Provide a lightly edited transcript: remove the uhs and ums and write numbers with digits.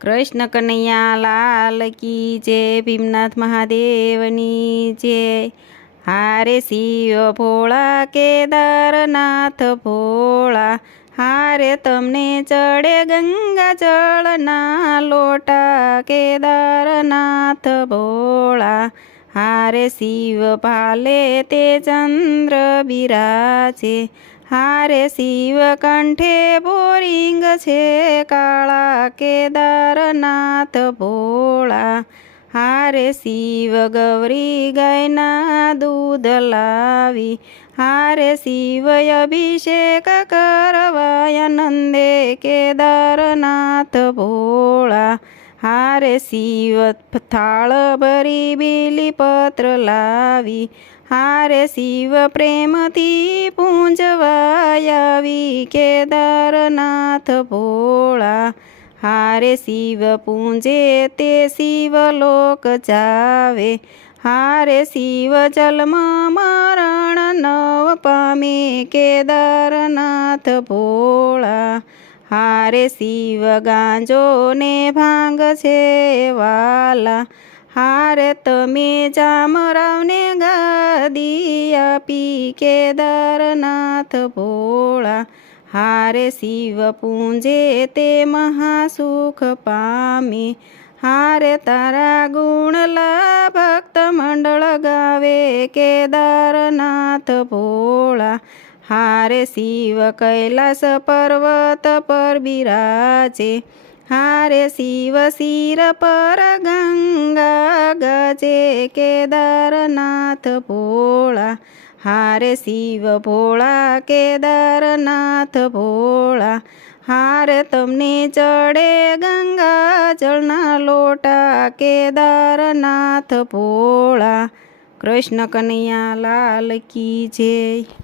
કૃષ્ણ કનૈયા લાલ કી જય, ભીમનાથ મહાદેવની જય। હારે શિવ ભોળા કેદારનાથ ભોળા, હારે તમને ચડે ગંગા જળના લોટા કેદારનાથ ભોળા। હારે શિવ ભાલે તે ચંદ્ર બિરાજે, હારે શિવ કંઠે બોરિંગ છે કાળા કેદારનાથ ભોળા। હારે શિવ ગૌરી ગાયના દૂધ લાવી, હારે શિવ અભિષેક કરવાય નંદે કેદારનાથ ભોળા। હારે શિવ થાળ ભરી બીલીપત્ર લાવી, હારે શિવ પ્રેમથી પૂંજવાય આવી કેદારનાથ ભોળા। હારે શિવ પૂંજે તે શિવલોક જાવે, હારે શિવ જન્મ મરણ નવ પામે કેદારનાથ ભોળા। હારે શિવ ગાંજો ને ભાંગ છે વાલા, હારે તમે જામરાવને ગાદી આપી કેદારનાથ ભોળા। હારે શિવ પૂંજે તે મહાસુખ પામે, હારે તારા ગુણલા ભક્ત મંડળ ગાવે કેદારનાથ ભોળા। હારે શિવ કૈલાસ પર્વત પર બિરાજે, હારે શિવ શિર પર ગંગા ગાજે કેદારનાથ ભોળા। હારે શિવ ભોળા કેદારનાથ ભોળા, હારે તમને ચડે ગંગા જળના લોટા કેદારનાથ ભોળા। કૃષ્ણ કનૈયા લાલ કી જય।